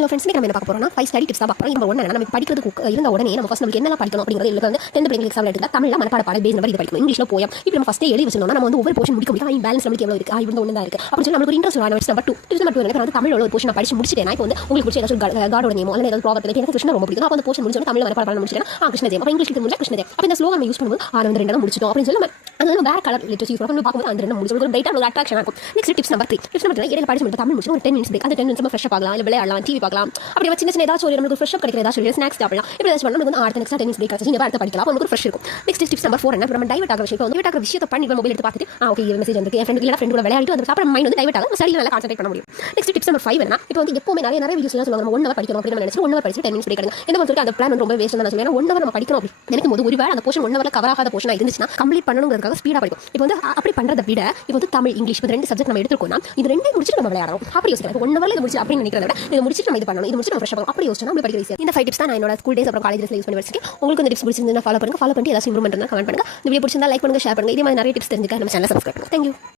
Hello friends, நம்ம என்ன பார்க்க போறோம்னா 5 ஸ்டடி டிப்ஸ் தான் பார்க்க போறோம். நம்பர் 1 நம்ம படிக்கிறதுக்கு இருந்த உடனே நம்ம ஃபர்ஸ்ட் நமக்கு என்னலாம் படிக்கணும் அப்படிங்கிறது இதுல வந்து 10th பிள்ளைங்களுக்கு எக்ஸாம் எடுத்தா தமிழ்ல மனப்பாட பாட பேஸ் நம்பர் இது படிக்கணும். இங்கிலீஷ்ல போயம் இப்போ நம்ம ஃபர்ஸ்ட் எழுதி வச்சிருந்தோம்னா நம்ம வந்து ஒவ்வொரு போர்ஷன் முடிக்க முடியும். பேலன்ஸ் நமக்கு எவ்வளவு இருக்கு இவ்வளவு ஒண்ணு தான் இருக்கு அப்படி சொல்லி நமக்கு இன்ட்ரெஸ்ட் வர நம்பர் 2 டிப்ஸ் நம்பர் 2 எனக்கு வந்து தமிழ்ல ஒரு போர்ஷன் படிச்சு முடிச்சிட்டேன். இப்போ வந்து உங்களுக்கு பிடிச்ச ஏதாச்சும் காடோட நேமோ அல்லது ஏதாவது ப்ராப்ளம் எனக்கு கிருஷ்ணன் ரொம்ப பிடிக்கும். அப்ப அந்த போர்ஷன் முடிச்சோம் தமிழ்ல மனப்பாட பாட முடிச்சிட்டேன். கிருஷ்ண ஜெயம். அப்ப இங்கிலீஷ்க்கு முடிஞ்சா கிருஷ்ண ஜெயம். அப்ப இந்த ஸ்லோகம் யூஸ் பண்ணும்போது ஆனந்த ரெண்டா முடிச்சிட்டோம் அப்படின்னு சொல்லி அது வேற கலர் லிட்டரேச்சர் யூஸ் பண்ணி பார்க்கும்போது அந்த ரெண்டு முடிச்சு ஒரு பிரைட்டா ஒரு அட்ராக்ஷன் இருக்கும். Next tips number 3 tips number 3 இடையில படிச்சு முடிச்சு தமிழ் முடிச்சு ஒரு 10 மினிட்ஸ் பிரேக். அந்த 10 மினிட்ஸ் நம்ம ஃப்ரெஷ்ஷா பார்க்கலாம், இல்ல விளையாடலாம், டிவி பார்க்கலாம். அப்படி சின்ன சின்ன ஏதாச்சும் நமக்கு ஃப்ரெஷ்ஷா கிடைக்கிற ஏதாச்சும் ஸ்நாக்ஸ் சாப்பிடலாம். இப்படி ஏதாச்சும் பண்ணா நமக்கு அடுத்த நெக்ஸ்ட் 10 மினிட்ஸ் பிரேக் கிடைச்சு அடுத்து படிக்கலாம். அப்ப நமக்கு ஃப்ரெஷ் இருக்கும். நெக்ஸ்ட் டிப்ஸ் நம்பர் 4 என்ன நம்ம டைவர்ட் ஆகிற விஷயம். டைவர்ட் ஆகிற விஷயத்தை பண்ணி மொபைல் எடுத்து பார்த்துட்டு ஓகே இது மெசேஜ் வந்து என் ஃப்ரெண்ட் இல்ல ஃப்ரெண்ட் கூட விளையாடிட்டு அந்த அப்புறம் மைண்ட் வந்து டைவர்ட் ஆகும். ஸ்டடில நல்லா கான்சென்ட்ரேட் பண்ண முடியும். நெக்ஸ்ட் டிப்ஸ் நம்பர் 5 என்ன இப்போ வந்து எப்பவுமே நிறைய வீடியோஸ் எல்லாம் சொல்லுவாங்க நம்ம 1 ஹவர் படிக்கணும் அப்படின்னு நினைச்சு 1 ஹவர் படிச்சு 10 மினிட்ஸ் பிரேக் எடுங்க. என்ன மாதிரி அந்த பிளான் வந்து ரொம்ப வேஸ்ட் தான் சொல்லுவேன். 1 ஹவர் நம்ம படிக்கணும் அப்படி நினைக்கும் போது ஒருவேளை அந்த போர்ஷன் 1 ஹவர்ல கவர் ஆகாத போர்ஷனா இருந்துச்சுன்னா கம்ப்ளீட் பண்ணணும்ங்கிறதுக்காக ஸ்பீடா படிக்கும். இப்போ வந்து அப்படி பண்றதை விட இப்போ வந்து தமிழ் இங்கிலீஷ் ரெண்டு சப்ஜெக்ட் நம்ம எடுத்துக்கோனா இது ரெண்டையும் முடிச்சுட்டு நம்ம விளையாடணும். அப்படி யோசிக்கலாம். 1 ஹவர்ல இது முடிச்சு அப்படின்னு நினைக்கிறத விட இது முடிச்சுட்டு நம்ம இது பண்ணணும், இது முடிச்சு நம்ம ஃப்ரெஷ்ஷா அப்படி யோசிச்சா நம்ம படிக்கிற ஈஸியா. இந்த 5 டிப்ஸ் தான் நான் என்னோட ஸ்கூல் டேஸ் அப்புறம் காலேஜ் டேஸ்ல யூஸ் பண்ணி வச்சிருக்கேன். உங்களுக்கு இந்த டிப்ஸ் பிடிச்சிருந்தா ஃபாலோ பண்ணுங்க. ஃபாலோ பண்ணி ஏதாச்சும் இம்ப்ரூவ்மெண்ட் இருந்தா கமெண்ட் பண்ணுங்க. இந்த வீடியோ பிடிச்சிருந்தா லைக் பண்ணுங்க, ஷேர் பண்ணுங்க. இதே மாதிரி நிறைய டிப்ஸ் தெரிஞ்சுக்க நம்ம சேனலை சப்ஸ்கிரைப் பண்ணுங்க. Thank you.